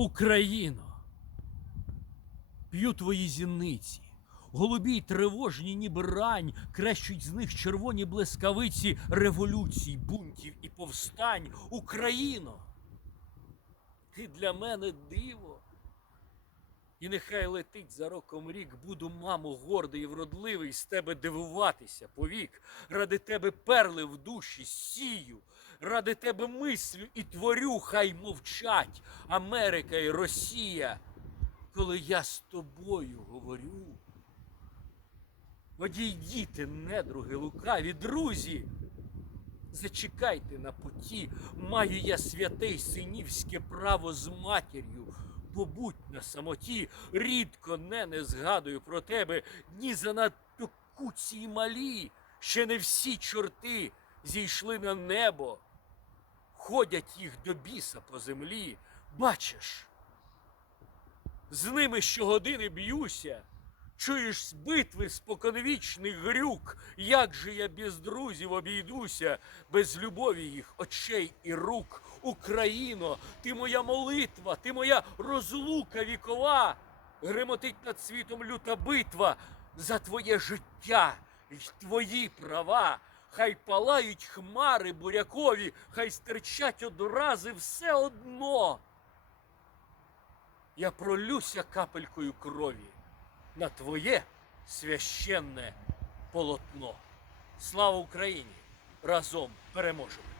Україно, п'ю твої зіниці, голубі й тривожні, ніби рань, крещуть з них червоні блискавиці революцій, бунтів і повстань. Україно, ти для мене диво. І нехай летить за роком рік, буду, мамо, гордий і вродливий, з тебе дивуватися повік. Ради тебе перли в душі сію, ради тебе мислю і творю, хай мовчать Америка і Росія, коли я з тобою говорю. Одійдіте, недруги лукаві, друзі. Зачекайте на путі, маю я святе синівське право з матір'ю. Побудь на самоті, рідко не не згадую про тебе, дні занадто куці й малі, ще не всі чорти зійшли на небо, ходять їх до біса по землі. Бачиш, з ними щогодини б'юся. Чуєш з битви споконвічний грюк, як же я без друзів обійдуся, без любові їх очей і рук. Україно, ти моя молитва, ти моя розлука вікова. Гремотить над світом люта битва за твоє життя й твої права. Хай палають хмари бурякові, хай стирчать одрази все одно. Я пролюся капелькою крові на твоє священне полотно. Слава Україні! Разом переможемо!